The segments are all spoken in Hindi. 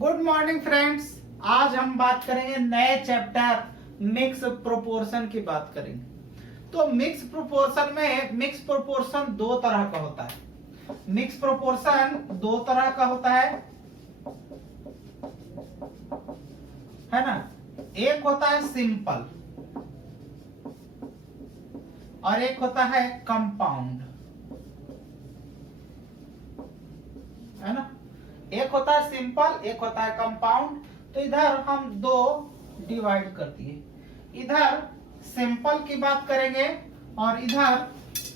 Good morning friends. आज हम बात करेंगे नए चैप्टर मिक्स प्रोपोर्शन की बात करेंगे। तो मिक्स प्रोपोर्शन दो तरह का होता है। मिक्स प्रोपोर्शन दो तरह का होता है ना। एक होता है सिंपल और एक होता है कंपाउंड, है ना। एक होता है सिंपल, एक होता है कंपाउंड। तो इधर हम दो डिवाइड कर दिए, इधर सिंपल की बात करेंगे और इधर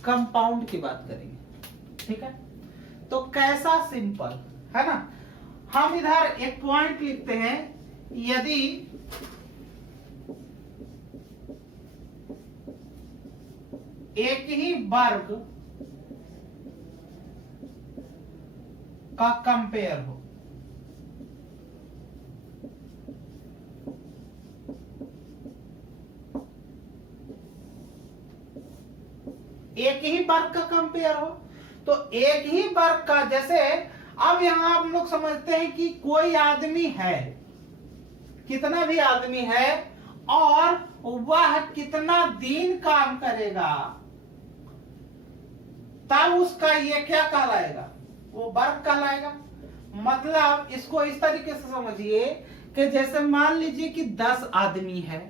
कंपाउंड की बात करेंगे, ठीक है। तो कैसा सिंपल, है ना। हम इधर एक पॉइंट लिखते हैं, यदि एक ही वर्ग का कंपेयर हो, एक ही वर्ग का कंपेयर हो, तो एक ही वर्ग का, जैसे अब यहां हम लोग समझते हैं कि कोई आदमी है, कितना भी आदमी है और वह कितना दिन काम करेगा, तब उसका ये क्या कहलाएगा, वो वर्ग कहलाएगा। मतलब इसको इस तरीके से समझिए कि जैसे मान लीजिए कि 10 आदमी है,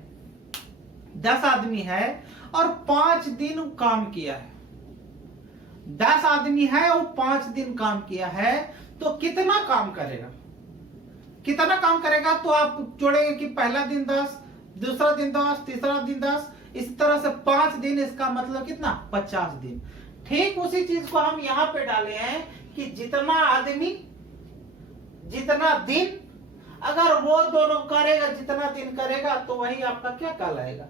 10 आदमी है और 5 दिन काम किया है। 10 आदमी है और 5 दिन काम किया है, तो कितना काम करेगा, कितना काम करेगा। तो आप जोड़ेंगे कि पहला दिन 10, दूसरा दिन 10, तीसरा दिन 10, इस तरह से 5 दिन, इसका मतलब कितना, 50 दिन। ठीक उसी चीज को हम यहां पे डाले हैं कि जितना आदमी जितना दिन, अगर वो दोनों करेगा, जितना दिन करेगा, तो वही आपका क्या कहलाएगा,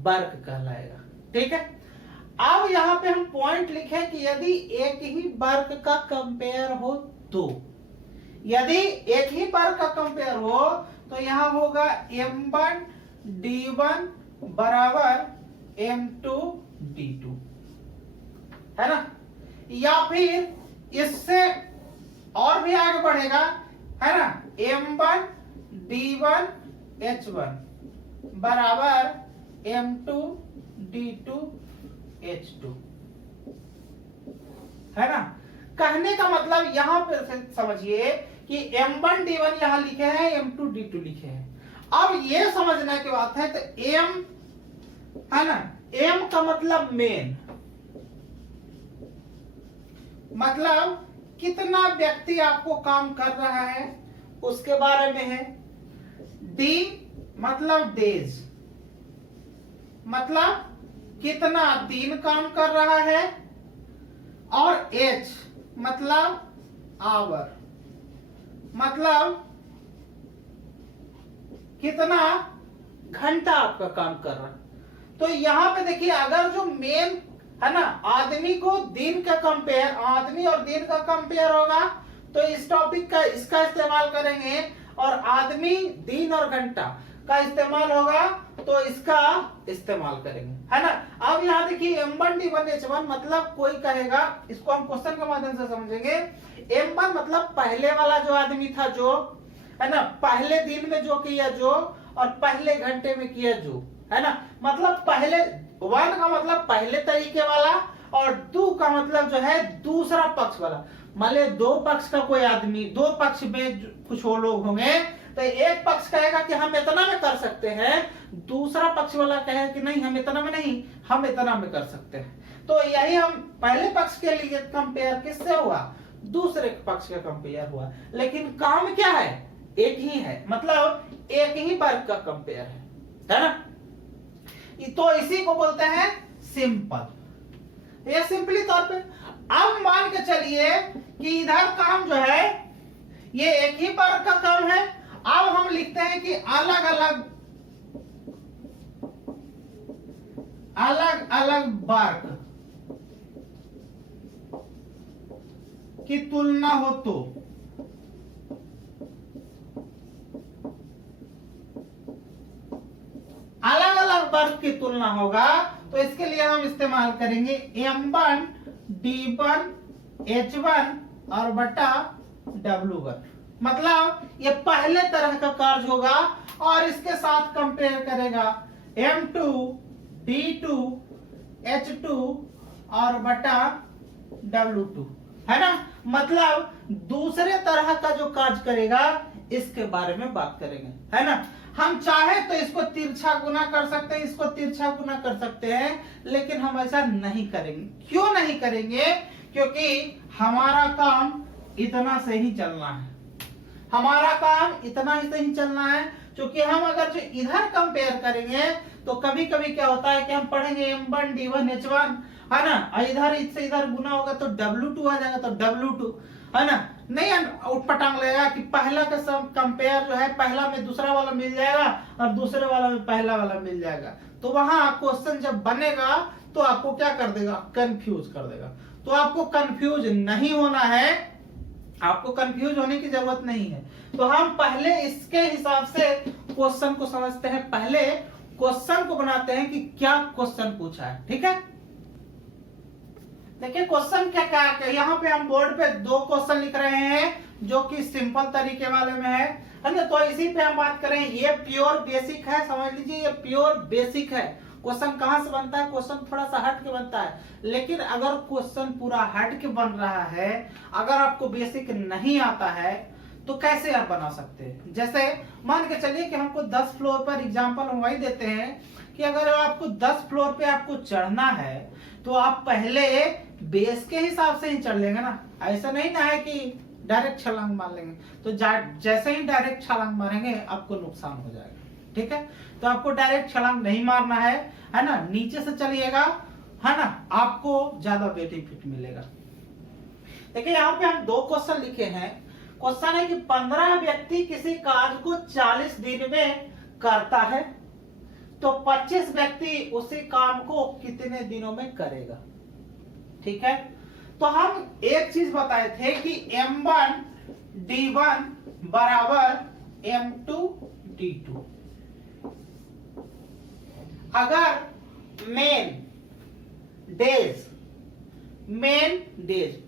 वर्ग कहलाएगा, ठीक है। अब यहां पे हम पॉइंट लिखे कि यदि एक ही वर्ग का कंपेयर हो, तो यदि एक ही वर्ग का कंपेयर हो तो यहां होगा m1 d1 बराबर m2 d2, है ना। या फिर इससे और भी आगे बढ़ेगा, है ना, m1 d1 h1 बराबर m2 d2 h2, है ना। कहने का मतलब यहां पे समझिए कि m1 d1 यहां लिखे हैं, m2 d2 लिखे हैं। अब ये समझने की बात है, तो m, है ना, m का मतलब मेन, मतलब कितना व्यक्ति आपको काम कर रहा है उसके बारे में है। d मतलब डेज, मतलब कितना दिन काम कर रहा है, और h मतलब आवर, मतलब कितना घंटा आपका काम कर रहा है। तो यहां पे देखिए, अगर जो मेन है ना, आदमी को दिन का कंपेयर, आदमी और दिन का कंपेयर होगा, तो इस टॉपिक का इसका इस्तेमाल करेंगे, और आदमी दिन और घंटा का इस्तेमाल होगा तो इसका इस्तेमाल करेंगे, है ना। अब यहां देखिए m1 d1 h1, मतलब कोई कहेगा, इसको हम क्वेश्चन के माध्यम से समझेंगे। m1 मतलब पहले वाला जो आदमी था, जो है ना, पहले दिन में जो किया जो, और पहले घंटे में किया जो, है ना। मतलब पहले 1 का मतलब पहले तरीके वाला, और 2 का मतलब जो है दूसरा पक्ष वाला। मान लीजिए दो पक्ष का कोई आदमी, दो पक्ष में कुछ और लोग होंगे, तो एक पक्ष कहेगा कि हम इतना में कर सकते हैं, दूसरा पक्ष वाला कहेगा कि नहीं, हम इतना में नहीं, हम इतना में कर सकते हैं। तो यही हम पहले पक्ष के लिए कंपेयर किससे हुआ, दूसरे पक्ष का कंपेयर हुआ, लेकिन काम क्या है, एक ही है, मतलब एक ही वर्ग का कंपेयर है ना। तो इसी को बोलते हैं सिंपल। ये सिंपली तौर पे, अब मान के चलिए कि इधर काम जो है ये एक ही वर्ग का काम है। अब हम लिखते हैं कि अलग अलग वर्ग की तुलना हो, तो अलग अलग वर्ग की तुलना होगा, तो इसके लिए हम इस्तेमाल करेंगे m1 d1 h1 और बटा w1, मतलब ये पहले तरह का कार्य होगा और इसके साथ कंपेयर करेगा M2 D2 H2 और बटा W2, है ना। मतलब दूसरे तरह का जो कार्य करेगा इसके बारे में बात करेंगे, है ना। हम चाहे तो इसको तिरछा गुना कर सकते हैं, इसको तिरछा गुना कर सकते हैं, लेकिन हम ऐसा नहीं करेंगे। क्यों नहीं करेंगे? क्योंकि हमारा काम इतना से ही चलना है, हमारा काम इतना ही से ही चलना है। क्योंकि हम अगर जो इधर कंपेयर करेंगे तो कभी कभी क्या होता है कि हम पढ़ेंगे M1 D1 H1, है ना, और इधर इससे इधर गुना होगा तो W2 आ जाएगा, तो W2, है ना। नहीं उठपटांग लगेगा कि पहला का सब कंपेयर जो है पहला में दूसरा वाला मिल जाएगा और दूसरे वाला में पहला वाला मिल जाएगा, तो वहां क्वेश्चन जब बनेगा तो आपको क्या कर देगा? कंफ्यूज कर देगा। तो आपको कंफ्यूज नहीं होना है, आपको कंफ्यूज होने की जरूरत नहीं है। तो हम पहले इसके हिसाब से क्वेश्चन को समझते हैं, पहले क्वेश्चन को बनाते हैं कि क्या क्वेश्चन पूछा है। ठीक है, देखिए क्वेश्चन क्या क्या, यहाँ पे हम बोर्ड पे 2 क्वेश्चन लिख रहे हैं जो कि सिंपल तरीके वाले में है ना। तो इसी पे हम बात करें, ये प्योर बेसिक है, समझ लीजिए ये प्योर बेसिक है। क्वेश्चन कहां से बनता है? क्वेश्चन थोड़ा सा हट के बनता है, लेकिन अगर क्वेश्चन पूरा हट के बन रहा है, अगर आपको बेसिक नहीं आता है तो कैसे आप बना सकते हैं? जैसे मान के चलिए कि हमको 10 फ्लोर पर एग्जांपल हम वही देते हैं कि अगर आपको 10 फ्लोर पे आपको चढ़ना है तो आप पहले बेस के हिसाब से ही चढ़ लेंगे ना, ऐसा नहीं ना है कि डायरेक्ट छलांग मार लेंगे। तो जैसे ही डायरेक्ट छलांग मारेंगे आपको नुकसान हो जाएगा। ठीक है, तो आपको डायरेक्ट छलांग नहीं मारना है ना, नीचे से चलिएगा, है ना, आपको ज्यादा बेनिफिट मिलेगा। देखिए यहाँ पे हम 2 क्वेश्चन लिखे हैं। क्वेश्चन है कि 15 व्यक्ति किसी कार्य को 40 दिन में करता है तो 25 व्यक्ति उसी काम को कितने दिनों में करेगा। ठीक है, तो हम एक चीज बताए थे कि M1 D1 बराबर M2 D2। अगर मेन डेज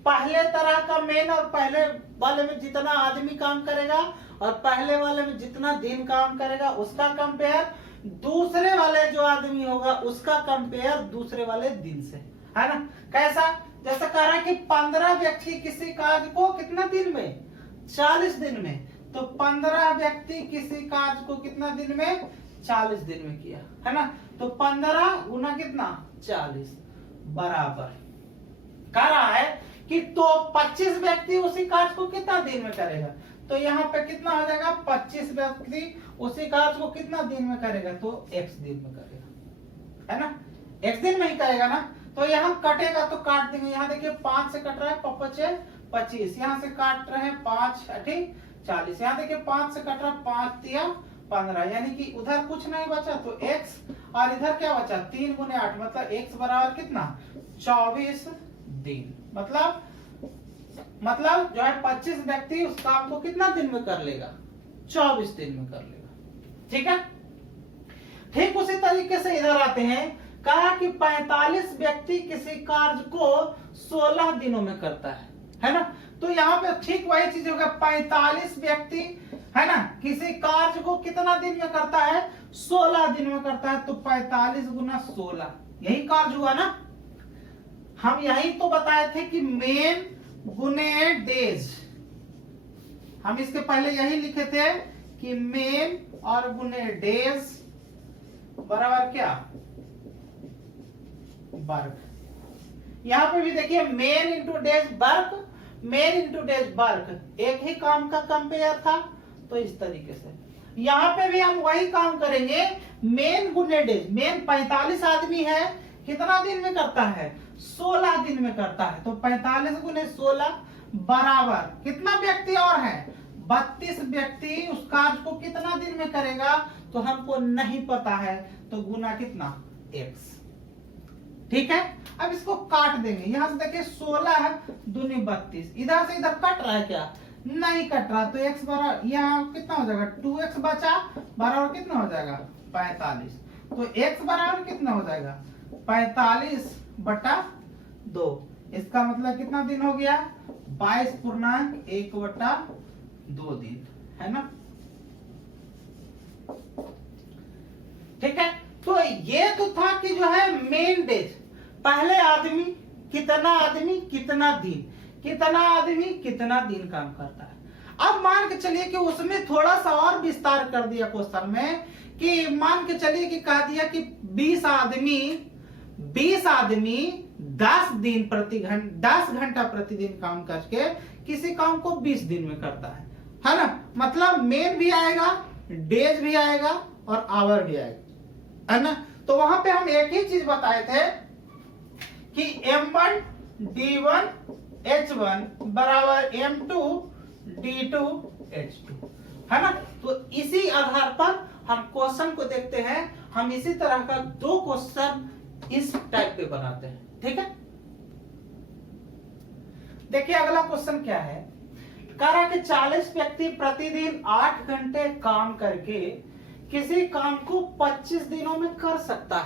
पहले तरह का मेन और पहले वाले में जितना आदमी काम करेगा और पहले वाले में जितना दिन काम करेगा उसका कंपेयर, दूसरे वाले जो आदमी होगा उसका कंपेयर दूसरे वाले दिन से, है ना। कैसा? जैसा कह रहा है कि 15 व्यक्ति किसी कार्य को कितना दिन में? 40 दिन में। तो 15 व्यक्ति किसी कार्य को कितना दिन में? 40 दिन में किया, है ना। तो 15 गुना कितना? 40 बराबर कह रहा है कि तो 25 व्यक्ति उसी कार्य को कितना दिन में करेगा। तो यहाँ पे कितना हो जाएगा? 25 व्यक्ति उसी कार्य को कितना दिन में करेगा? तो x दिन में करेगा, है ना, x दिन में ही करेगा ना। तो यहाँ कटेगा तो काट देंगे। यहाँ देखिए 5 से कट रहा है, 5 25, यहाँ से काट रहे हैं 5 8 40, यहाँ देखिए 5 से कट रहा है 5 3 15, यानी कि उधर कुछ नहीं बचा तो x, और इधर क्या बचा? 3 गुने 8, मतलब x बराबर कितना? 24 दिन। मतलब जो है 25 व्यक्ति उस काम को कितना दिन में कर लेगा? 24 दिन में कर लेगा। ठीक है, ठीक उसी तरीके से इधर आते हैं, कहा कि 45 व्यक्ति किसी कार्य को 16 दिनों में करता है ना। तो यहाँ पे ठीक वही चीज होगा, 45 व्यक्ति, है ना, किसी कार्य को कितना दिन में करता है? 16 दिन में करता है। तो 45 गुना 16, यही कार्य हुआ ना। हम यही तो बताए थे कि मेन गुने डेज, हम इसके पहले यही लिखे थे कि मेन और गुने डेज बराबर क्या? वर्क। यहां पे भी देखिए main into days work, main into days work, एक ही काम का कंपेयर था। तो इस तरीके से यहां पे भी हम वही काम करेंगे, मेन गुने डेज। मेन 45 आदमी है, कितना दिन में करता है? 16 दिन में करता है। तो 45 गुने 16 बराबर कितना व्यक्ति और है? 32 व्यक्ति उस कार्य को कितना दिन में करेगा? तो हमको नहीं पता है, तो गुना कितना? x। ठीक है, अब इसको काट देंगे। यहां से देखिए 16 दूनी 32, इधर से इधर कट रहा है क्या? नहीं कट रहा। तो x बराबर यहाँ कितना हो जाएगा? 2x बचा, बराबर कितना हो जाएगा? 45। तो x बराबर कितना हो जाएगा? 45 बटा 2। इसका मतलब कितना दिन हो गया? 22 पूर्णांक 1 बटा 2 दिन, है ना। ठीक है, तो ये तो था कि जो है मेन डेज, पहले आदमी कितना दिन, कितना आदमी कितना दिन काम करता है। अब मान के चलिए कि उसमें थोड़ा सा और विस्तार कर दिया क्वेश्चन में, कि मान के चलिए कि कह दिया कि 20 आदमी 10 घंटा प्रतिदिन काम करके किसी काम को 20 दिन में करता है ना। मतलब मेन भी आएगा, डेज भी आएगा और आवर भी आएगा, है ना। तो वहां पे हम एक ही चीज बताए थे कि M1 D1 H1 बराबर M2 D2 H2, है ना। तो इसी आधार पर हम क्वेश्चन को देखते हैं। हम इसी तरह का 2 क्वेश्चन इस टाइप पे बनाते हैं, ठीक है। देखिए अगला क्वेश्चन क्या है, कह रहा है कि 40 व्यक्ति प्रतिदिन 8 घंटे काम करके किसी काम को 25 दिनों में कर सकता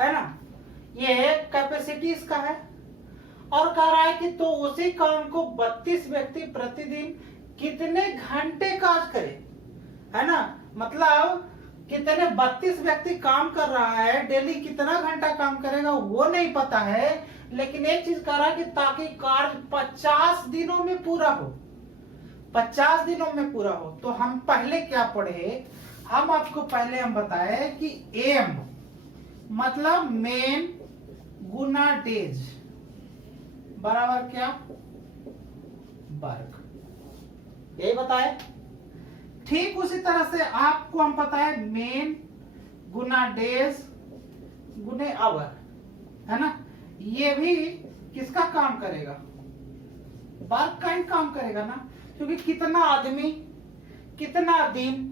है ना। ये कैपेसिटी इसका है, और कह रहा है कि तो उसी काम को 32 व्यक्ति प्रतिदिन कितने घंटे काज करे, है ना। मतलब कितने 32 व्यक्ति काम कर रहा है, डेली कितना घंटा काम करेगा वो नहीं पता है, लेकिन एक चीज कह रहा है कि ताकि कार्य 50 दिनों में पूरा हो, 50 दिनों में पूरा हो। तो हम पहले क्या पढ़े, हम आपको पहले हम बताए कि एम मतलब मेन गुना डेज बराबर क्या, वर्क, यही बताए। ठीक उसी तरह से आपको हम बताए मेन गुना डेज गुने आवर, है ना। ये भी किसका काम करेगा, वर्क का ही काम करेगा ना, क्योंकि कितना आदमी कितना दिन,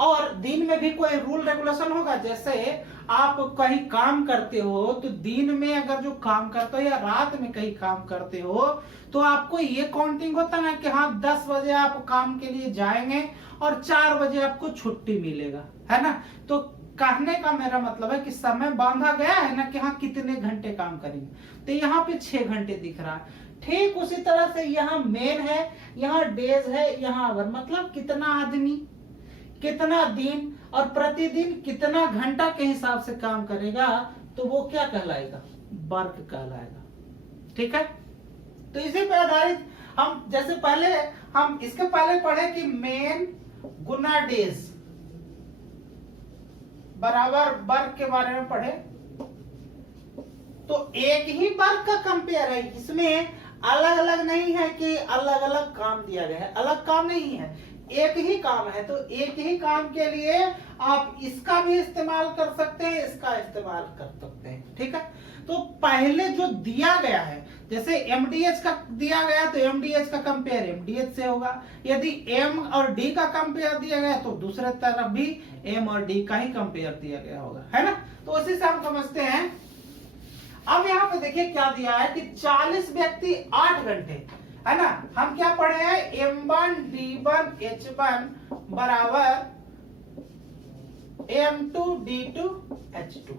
और दिन में भी कोई रूल रेगुलेशन होगा। जैसे आप कहीं काम करते हो तो दिन में अगर जो काम करते हो या रात में कहीं काम करते हो तो आपको ये काउंटिंग होता है कि हाँ 10 बजे आप काम के लिए जाएंगे और 4 बजे आपको छुट्टी मिलेगा, है ना। तो कहने का मेरा मतलब है कि समय बांधा गया है ना कि हाँ कितने घंटे काम करेंगे, तो यहाँ पे 6 घंटे दिख रहा है। ठीक उसी तरह से यहाँ मेन है, यहाँ डेज है, यहाँ आवर, मतलब कितना आदमी कितना दिन और प्रतिदिन कितना घंटा के हिसाब से काम करेगा, तो वो क्या कहलाएगा, वर्क कहलाएगा, ठीक है। तो इसी पे आधारित हम जैसे पहले हम इसके पहले पढ़े कि मेन गुना डेज बराबर वर्क के बारे में पढ़े। तो एक ही वर्क का कंपेयर है, इसमें अलग अलग नहीं है कि अलग अलग काम दिया गया है, अलग काम नहीं है, एक ही काम है। तो एक ही काम के लिए आप इसका भी इस्तेमाल कर सकते हैं, इसका इस्तेमाल कर सकते हैं, ठीक है। तो पहले जो दिया गया है, जैसे एमडीएच का दिया गया तो एमडीएच का कंपेयर एमडीएच से होगा, यदि एम और डी का कंपेयर दिया गया तो दूसरे तरफ भी एम और डी का ही कंपेयर दिया गया होगा, है ना। तो उसी से हम समझते हैं। अब यहाँ पे देखिए क्या दिया है कि 40 व्यक्ति 8 घंटे, है ना। हम क्या पढ़े हैं, M1 D1 H1 बराबर M2 D2 H2,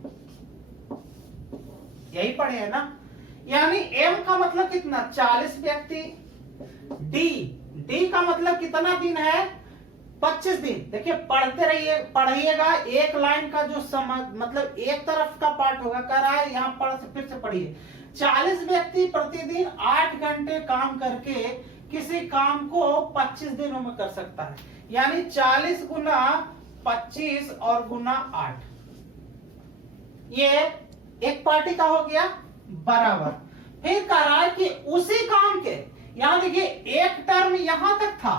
यही पढ़े हैं ना। यानी M का मतलब कितना, 40 व्यक्ति, D का मतलब कितना दिन है, 25 दिन। देखिए पढ़ते रहिए, पढ़िएगा, एक लाइन का जो मतलब एक तरफ का पार्ट होगा, कर रहा है यहाँ फिर से पढ़िए। 40 व्यक्ति प्रतिदिन 8 घंटे काम करके किसी काम को 25 दिनों में कर सकता है, यानी 40 गुना 25 और गुना 8, ये एक पार्टी का हो गया बराबर। फिर कह रहा है कि उसी काम के, यहां देखिए एक टर्म यहां तक था,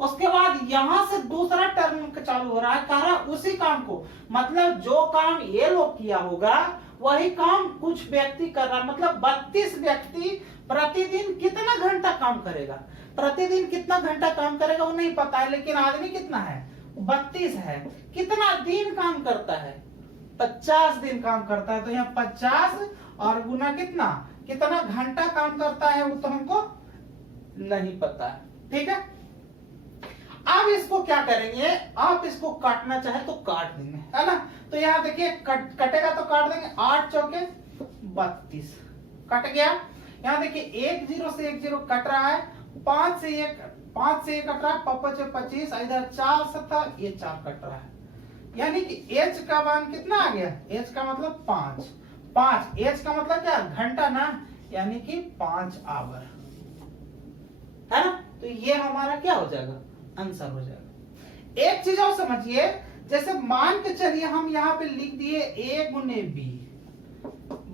उसके बाद यहां से दूसरा टर्म चालू हो रहा है, कह रहा है उसी काम को, मतलब जो काम ये लोग किया होगा वही काम कुछ व्यक्ति कर रहा है। मतलब 32 व्यक्ति प्रतिदिन कितना घंटा काम करेगा, प्रतिदिन कितना घंटा काम करेगा वो नहीं पता है, लेकिन आदमी कितना है, 32 है। कितना दिन काम करता है, 50 दिन काम करता है। तो यहाँ 50 और गुना कितना कितना घंटा काम करता है वो तो हमको नहीं पता है, ठीक है। अब इसको क्या करेंगे, आप इसको काटना चाहे तो काट देंगे, है ना। तो यहाँ देखिए कटेगा तो काट देंगे, 8 चौके 32 कट गया। यहाँ देखिए 1 0 से 1 0 कट रहा है, 5 से 1 5 से 1 कट रहा है, 5 से 25, इधर 4 7 ये 4 कट रहा है, यानी कि h का मान कितना आ गया, h का मतलब 5, h का मतलब क्या, घंटा ना, यानी कि 5 आवर है ना। तो ये हमारा क्या हो जाएगा, आंसर हो जाएगा। एक चीज और समझिए, जैसे मान के चलिए हम यहाँ पे लिख दिए a गुने b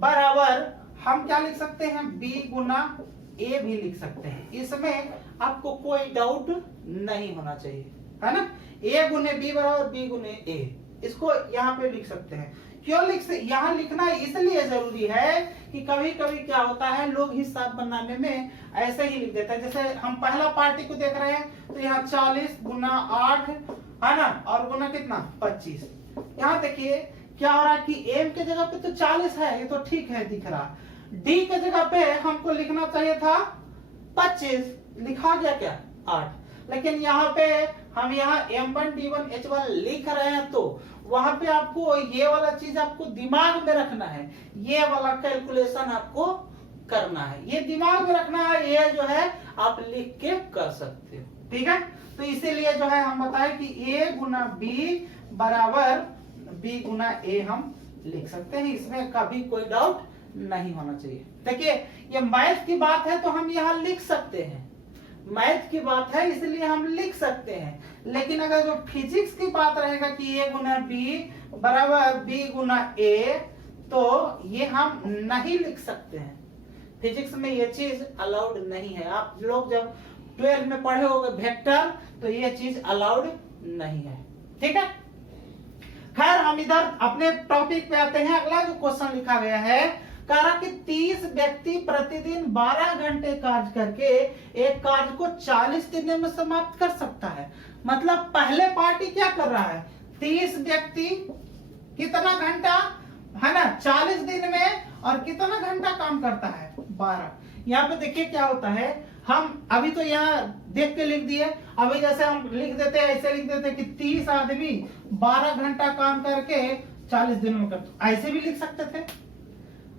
बराबर हम क्या लिख सकते हैं, b गुना a भी लिख सकते हैं। इसमें आपको कोई डाउट नहीं होना चाहिए, है ना। a गुने b बराबर b गुने a, इसको यहाँ पे लिख सकते हैं। क्यों यहाँ लिखना इसलिए जरूरी है कि कभी कभी क्या होता है, लोग हिसाब बनाने में ऐसे ही लिख देते हैं। जैसे हम पहला पार्टी को देख रहे हैं, तो यहाँ 40 गुना 8 है ना, और गुना कितना 25। यहाँ देखिए क्या हो रहा है कि m के जगह पे तो 40 है, ये तो ठीक है दिख रहा। d के जगह पे हमको लिखना चाहिए था 25, लिखा गया क्या 8, लेकिन यहाँ पे हम यहाँ m1 d1 h1 लिख रहे हैं, तो वहां पे आपको ये वाला चीज आपको दिमाग में रखना है, ये वाला कैलकुलेशन आपको करना है, ये दिमाग में रखना है, ये जो है आप लिख के कर सकते हो, ठीक है। तो इसीलिए जो है हम बताए कि a गुना b बराबर b गुना a हम लिख सकते हैं, इसमें कभी कोई डाउट नहीं होना चाहिए। देखिए ये मैथ की बात है तो हम यहाँ लिख सकते हैं, मैथ की बात है इसलिए हम लिख सकते हैं, लेकिन अगर जो फिजिक्स की बात रहेगा कि a गुना b बराबर b गुना a, तो ये हम नहीं लिख सकते हैं। फिजिक्स में ये चीज अलाउड नहीं है। आप लोग जब 12 में पढ़े होंगे वेक्टर, तो ये चीज अलाउड नहीं है, ठीक है। खैर हम इधर अपने टॉपिक पे आते हैं। अगला जो क्वेश्चन लिखा गया है, कह रहा कि 30 व्यक्ति प्रतिदिन 12 घंटे कार्य करके एक कार्य को 40 दिनों में समाप्त कर सकता है। मतलब पहले पार्टी क्या कर रहा है, 30 व्यक्ति कितना घंटा है ना, 40 दिन में, और कितना घंटा काम करता है 12। यहाँ पे देखिए क्या होता है, हम अभी तो यहाँ देख के लिख दिए, अभी जैसे हम लिख देते हैं, ऐसे लिख देते हैं कि 30 आदमी 12 घंटा काम करके 40 दिनों में करते, ऐसे भी लिख सकते थे,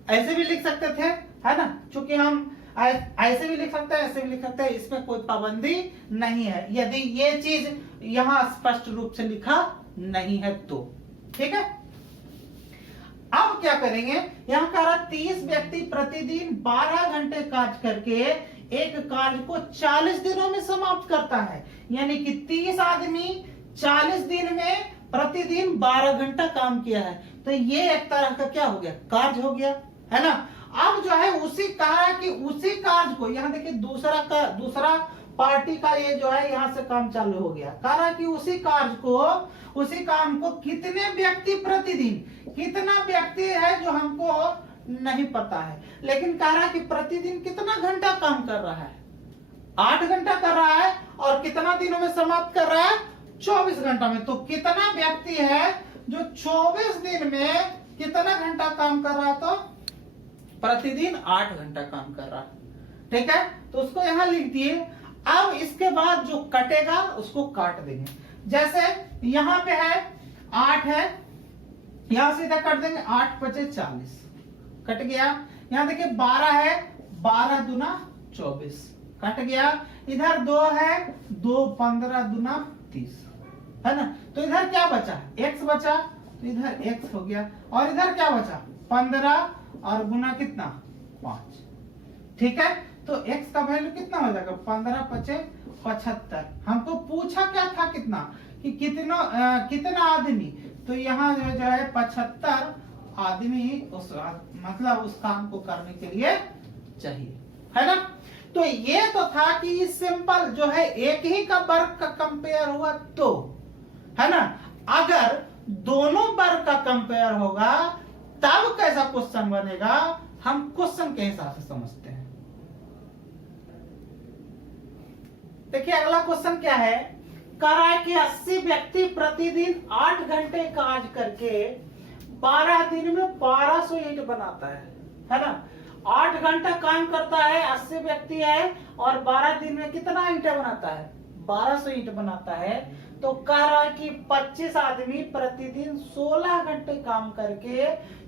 ऐसे भी लिख सकते थे, है ना। चूंकि हम ऐसे भी लिख सकते हैं, ऐसे भी लिख सकते हैं, इसमें कोई पाबंदी नहीं है, यदि ये चीज यहाँ स्पष्ट रूप से लिखा नहीं है तो, ठीक है। अब क्या करेंगे, यहाँ कह रहा 30 व्यक्ति प्रतिदिन 12 घंटे कार्य करके एक कार्य को 40 दिनों में समाप्त करता है, यानी कि 30 आदमी 40 दिन में प्रतिदिन 12 घंटा काम किया है, तो ये एक तरह का क्या हो गया, कार्य हो गया, है ना। अब जो है उसी कहा कि उसी कार्य को, यहाँ देखिए दूसरा पार्टी का ये जो है यहाँ से काम चालू हो गया, कहा कि उसी कार्य को, उसी काम को कितने व्यक्ति प्रतिदिन, कितना व्यक्ति है जो हमको नहीं पता है, लेकिन कह रहा कि प्रतिदिन कितना घंटा काम कर रहा है, 8 घंटा कर रहा है, और कितना दिनों में समाप्त कर रहा है, 24 घंटा में। तो कितना व्यक्ति है जो 24 दिन में कितना घंटा काम कर रहा है, तो प्रतिदिन 8 घंटा काम कर रहा है, ठीक है। तो उसको यहाँ लिख दिए। अब इसके बाद जो कटेगा उसको काट देंगे, जैसे यहाँ पे है 8 है, यहां सीधा कट देंगे, 8 पचे 40 कट गया। यहाँ देखिए 12 है, 12 दूना 24 कट गया। इधर 2 है, 2 15 दूना 30, है ना। तो इधर क्या बचा, x बचा, तो इधर x हो गया, और इधर क्या बचा 15 और गुना कितना 5, ठीक है। तो x का वैल्यू कितना हो जाएगा, 15 पचे 75। हमको पूछा क्या था कितना, कि कितना आदमी, तो यहाँ जो है 75 आदमी उस मतलब उस काम को करने के लिए चाहिए, है ना। तो ये तो था कि सिंपल जो है एक ही का वर्ग का कंपेयर हुआ तो, है ना। अगर दोनों वर्ग का कंपेयर होगा तब कैसा क्वेश्चन बनेगा, हम क्वेश्चन के हिसाब से समझते हैं। देखिए अगला क्वेश्चन क्या है, कह रहा है कि 80 व्यक्ति प्रतिदिन 8 घंटे कार्य करके 12 दिन में 1200 ईंट बनाता है ना। 8 घंटा काम करता है, 80 व्यक्ति है, और 12 दिन में कितना ईंटें बनाता है, 1200 ईंट बनाता है। तो कह रहा है कि 25 आदमी प्रतिदिन 16 घंटे काम करके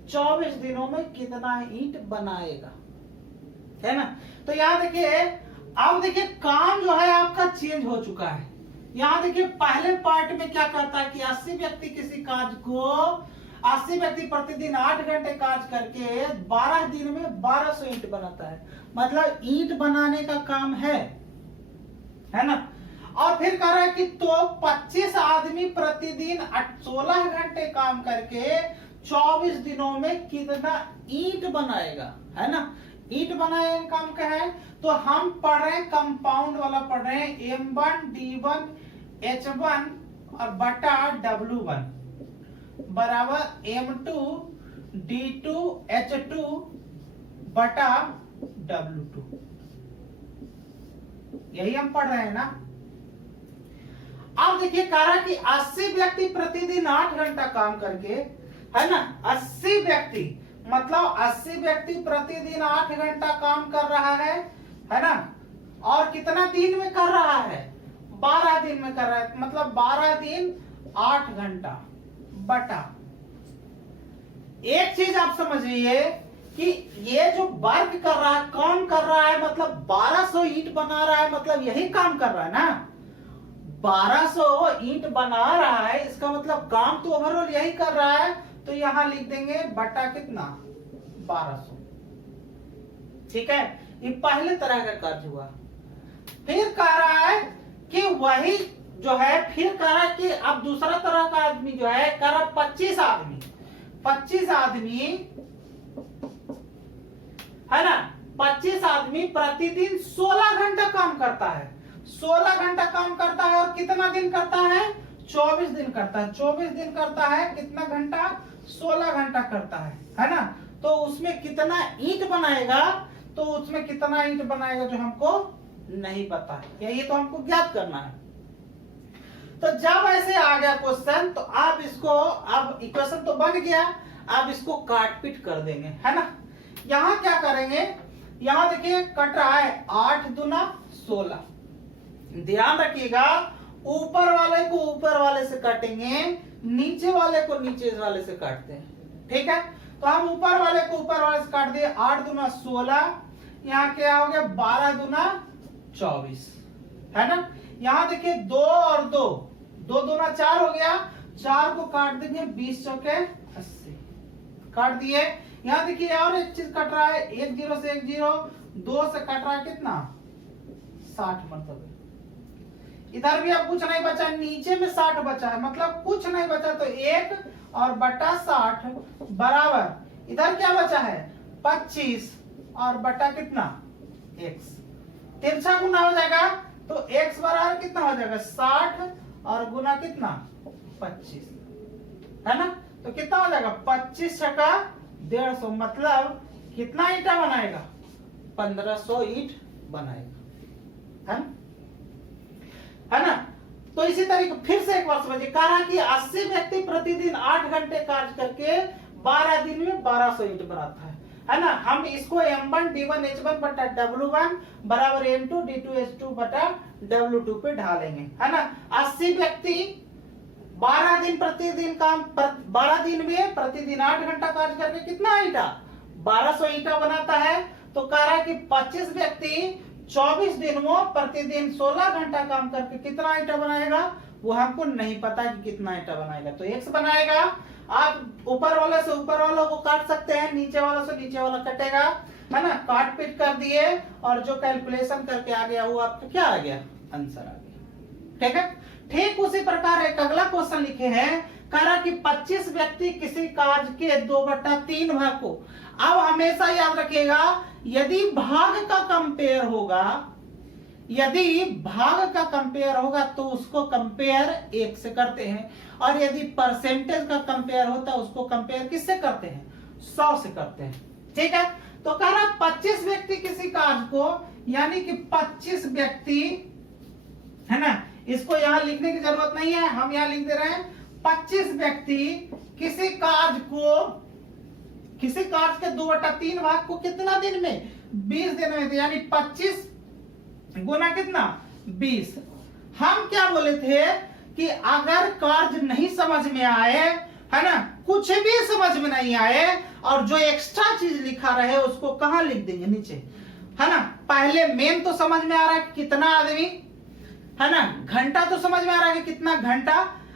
24 दिनों में कितना ईंट बनाएगा, है ना। तो यहाँ देखिए अब देखिए काम जो है आपका चेंज हो चुका है। यहाँ देखिए पहले पार्ट में क्या कहता है कि 80 व्यक्ति किसी कार्य को 80 व्यक्ति प्रतिदिन 8 घंटे कार्य करके 12 दिन में 1200 ईंट बनाता है। मतलब ईंट बनाने का काम है ना। और फिर कह रहा है कि तो 25 आदमी प्रतिदिन 16 घंटे काम करके 24 दिनों में कितना ईंट बनाएगा, है ना। ईंट बनाने का काम क्या है, तो हम पढ़ रहे हैं कंपाउंड वाला पढ़ रहे हैं M1 D1 H1 और बटा W1 बराबर M2 D2 H2 बटा W2। यही हम पढ़ रहे हैं ना। अब देखिए कह रहा है कि 80 व्यक्ति प्रतिदिन 8 घंटा काम करके, है ना, 80 व्यक्ति मतलब 80 व्यक्ति प्रतिदिन 8 घंटा काम कर रहा है ना। और कितना दिन में कर रहा है, 12 दिन में कर रहा है। मतलब 12 दिन 8 घंटा बटा, एक चीज आप समझिए कि ये जो वर्क कर रहा है, काम कर रहा है, मतलब 1200 ईंट बना रहा है, मतलब यही काम कर रहा है ना। 1200 ईंट बना रहा है, इसका मतलब काम तो ओवरऑल यही कर रहा है। तो यहां लिख देंगे बटा कितना, 1200। ठीक है, ये पहले तरह का कार्य हुआ। फिर कह रहा है कि वही जो है, फिर कह रहा है कि अब दूसरा तरह का आदमी जो है, कह रहा 25 आदमी है ना, 25 आदमी प्रतिदिन 16 घंटा काम करता है। 16 घंटा काम करता है और कितना दिन करता है, 24 दिन करता है। 24 दिन करता है, कितना घंटा, 16 घंटा करता है ना। तो उसमें कितना ईंट बनाएगा, तो उसमें कितना ईंट बनाएगा जो हमको नहीं पता है, ये तो हमको ज्ञात करना है। तो जब ऐसे आ गया क्वेश्चन, तो आप इसको, अब इक्वेशन तो बन गया, आप इसको काट पीट कर देंगे, है ना। यहां क्या करेंगे, यहां देखिए कट रहा है 8 दूना 16। ध्यान रखिएगा, ऊपर वाले को ऊपर वाले से काटेंगे, नीचे वाले को नीचे वाले से काटते हैं। ठीक है, तो हम ऊपर वाले को ऊपर वाले से काट दिए। 8 दूना 16, यहाँ क्या हो गया, 12 दूना 24, है ना। यहाँ देखिए 2 और 2, 2 दूना 4 हो गया, 4 को काट देंगे, 20 चौके 80, काट दिए। यहाँ देखिए और एक चीज कट रहा है, 1 0 से 1 0, 2 से कट रहा है कितना, 60 मतलब। इधर भी अब कुछ नहीं बचा, नीचे में 60 बचा है, मतलब कुछ नहीं बचा, तो 1 और बटा 60 बराबर, इधर क्या बचा है, 25 और बटा कितना, x। तिरछा गुना हो जाएगा, तो x बराबर कितना हो जाएगा, 60 और गुना कितना, 25, है ना। तो कितना हो जाएगा, 25 छका 150, मतलब कितना ईंटा बनाएगा, 1500 ईंट बनाएगा, है ना। तो इसी तरीके फिर से एक बार समझिए, कह रहा कि 80 व्यक्ति प्रतिदिन 8 घंटे कार्य करके 12 दिन में 1200 ईंट बनाता है ना। हम इसको M1 D1 H1 बटा W1 बराबर M2 D2 H2 बटा W2 पे ढालेंगे, है ना। 80 व्यक्ति 12 दिन प्रतिदिन काम, 12 दिन में प्रतिदिन 8 घंटा कार्य करके कितना ईंटा, 1200 ईंटा बनाता है। तो कह रहा है कि 25 व्यक्ति 24 दिन में प्रतिदिन 16 घंटा काम करके कितना ईंटा बनाएगा, वो हमको नहीं पता कि कितना ईंटा बनाएगा, तो x बनाएगा। आप ऊपर वाले से ऊपर वालों को काट सकते हैं, नीचे वालों से नीचे वाला कटेगा, है ना। काट पीट कर दिए और जो कैलकुलेशन करके आ गया वो आपको क्या आ गया, आंसर आ गया। ठीक है, ठीक उसी प्रकार एक अगला क्वेश्चन लिखे हैं, कह रहा कि 25 व्यक्ति किसी कार्य के 2/3 भाग को, अब हमेशा याद रखिएगा, यदि भाग का कंपेयर होगा, यदि भाग का कंपेयर होगा तो उसको कंपेयर 1 से करते हैं, और यदि परसेंटेज का कंपेयर होता है उसको कंपेयर किससे करते हैं, 100 से करते हैं। ठीक है, तो कह रहा 25 व्यक्ति किसी कार्य को, यानी कि 25 व्यक्ति, है ना, इसको यहां लिखने की जरूरत नहीं है, हम यहां लिख दे रहे हैं 25 व्यक्ति किसी कार्य को, किसी कार्य के 2/3 भाग को कितना दिन में, 20 दिन में, यानी 25 गुना कितना, 20। हम क्या बोले थे कि अगर कार्य नहीं समझ में आए, है ना, कुछ भी समझ में नहीं आए और जो एक्स्ट्रा चीज लिखा रहे उसको कहां लिख देंगे, नीचे। है ना। पहले मेन तो समझ में आ रहा है कितना आदमी, है ना। घंटा तो समझ में आ रहा है कि कितना घंटा,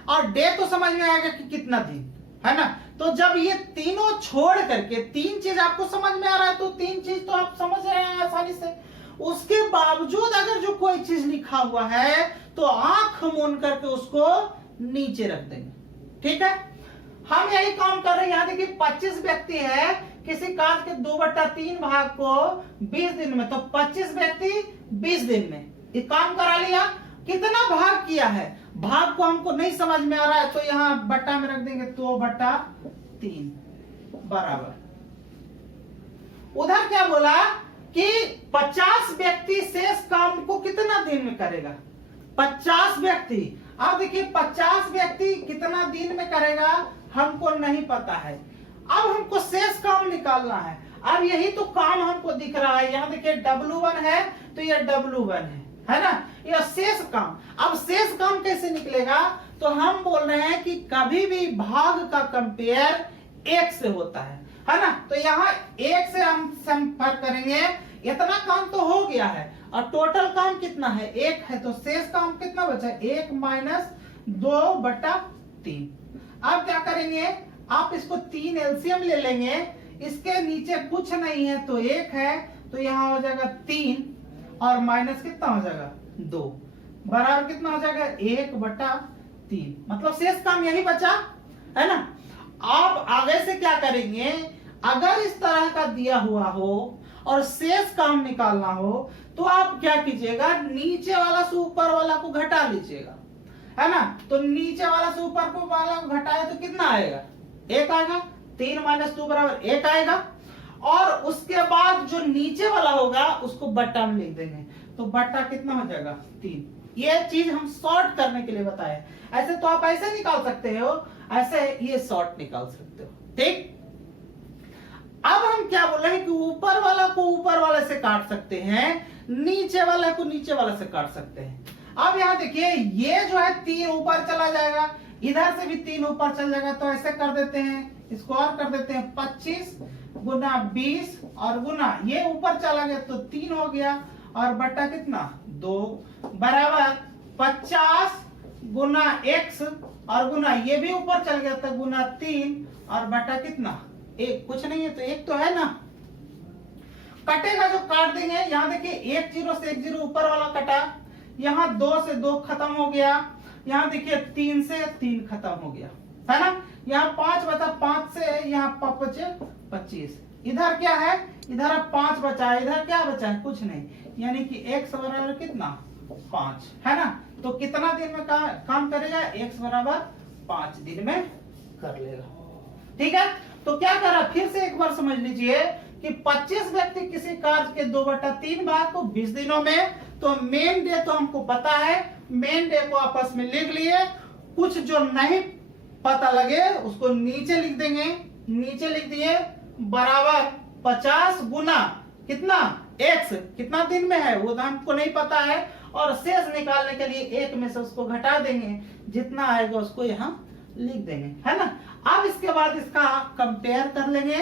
और डे तो समझ में आएगा कि कितना दिन, है ना। तो जब ये तीनों छोड़ करके तीन चीज आपको समझ में आ रहा है तो तीन चीज तो आप समझ रहे हैं आसानी से। उसके बावजूद अगर जो कोई चीज लिखा हुआ है तो आंख मूंद करके उसको नीचे रख देंगे, ठीक है। हम यही काम कर रहे हैं। यहाँ देखिए 25 व्यक्ति है, किसी कार्य के 2/3 भाग को 20 दिन में, तो 25 व्यक्ति 20 दिन में ये काम करा लिया। कितना भाग किया है, भाग को हमको नहीं समझ में आ रहा है तो यहाँ बट्टा में रख देंगे 2/3 बराबर। उधर क्या बोला कि 50 व्यक्ति शेष काम को कितना दिन में करेगा, 50 व्यक्ति। अब देखिए 50 व्यक्ति कितना दिन में करेगा हमको नहीं पता है। अब हमको शेष काम निकालना है। अब यही तो काम हमको दिख रहा है, यहाँ देखिए W1 है तो ये W1 है ना, ये शेष काम। अब शेष काम कैसे निकलेगा, तो हम बोल रहे हैं कि कभी भी भाग का कंपेयर 1 से होता है ना। तो यहाँ 1 से हम संपर्क करेंगे, इतना काम तो हो गया है और टोटल काम कितना है 1 है, तो शेष काम कितना बचा, 1 - 2/3। अब क्या करेंगे, आप इसको 3 एलसीएम ले लेंगे, इसके नीचे कुछ नहीं है तो 1 है, तो यहाँ हो जाएगा 3 और माइनस कितना हो जाएगा 2 बराबर कितना हो जाएगा 1/3। मतलब शेष काम यही बचा, है ना। आप आगे से क्या करेंगे, अगर इस तरह का दिया हुआ हो और शेष काम निकालना हो तो आप क्या कीजिएगा, नीचे वाला से ऊपर वाला को घटा लीजिएगा, है ना। तो नीचे वाला से ऊपर को वाला को घटाए तो कितना आएगा, 1 आएगा। 3 - 2 बराबर 1 आएगा। और उसके बाद जो नीचे वाला होगा उसको बट्टा में लिख देंगे, तो बट्टा कितना हो जाएगा 3। ये चीज हम सॉर्ट करने के लिए बताए। ऐसे तो आप ऐसे निकाल सकते हो, ऐसे ये सॉर्ट निकाल सकते हो, ठीक। अब हम क्या बोल रहे हैं कि ऊपर वाला को ऊपर वाले से काट सकते हैं, नीचे वाला को नीचे वाले से काट सकते हैं। अब यहाँ देखिए ये जो है 3 ऊपर चला जाएगा, इधर से भी 3 ऊपर चल जाएगा, तो ऐसे कर देते हैं, इसको और कर देते हैं 25 × 20 और गुना ये ऊपर चला गया तो 3 हो गया और बट्टा कितना 2 बराबर 50 × x और गुना ये भी ऊपर चल गया तो गुना 3 और बट्टा कितना 1। कुछ नहीं है तो 1 तो है ना। कटेगा जो काट देंगे, यहाँ देखिए 1 0 से 1 0 ऊपर वाला कटा, यहाँ 2 से 2 खत्म हो गया, यहाँ देखिए 3 से 3 खत्म हो गया, है ना। यहाँ 5 बचा, 5 से यहाँ 5 बचे 25। इधर क्या है, इधर अब 5 बचा है, इधर क्या बचा है, कुछ नहीं, यानी कि x बराबर कितना 5, है ना। तो कितना दिन में काम करेगा, x बराबर 5 दिन में कर लेगा, ठीक है। तो क्या करा, फिर से एक बार समझ लीजिए कि 25 व्यक्ति किसी कार्य के 2/3 भाग को 20 दिनों में, तो मेन डे तो हमको पता है, मेन डे को आपस में लिख लिए। कुछ जो नहीं पता लगे उसको नीचे लिख देंगे, नीचे लिख दिए बराबर 50 गुना कितना x, कितना दिन में है वो तो हमको नहीं पता है, और शेष निकालने के लिए 1 में से उसको घटा देंगे, जितना आएगा उसको यहाँ लिख देंगे, है ना। अब इसके बाद इसका कंपेयर कर लेंगे,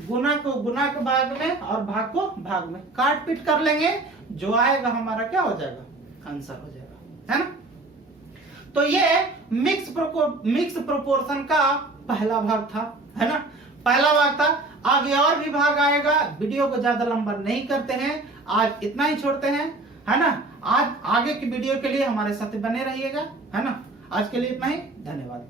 गुना को गुना के भाग में और भाग को भाग में काट पीट कर लेंगे, जो आएगा हमारा क्या हो जाएगा, आंसर हो जाएगा, है ना। तो ये मिक्स प्रोपोर्शन का पहला भाग था, है ना, पहला भाग था। आगे और भी भाग आएगा, वीडियो को ज्यादा लंबा नहीं करते हैं, आज इतना ही छोड़ते हैं, है ना। आज आगे की वीडियो के लिए हमारे साथ बने रहिएगा, है ना। आज के लिए इतना ही, धन्यवाद।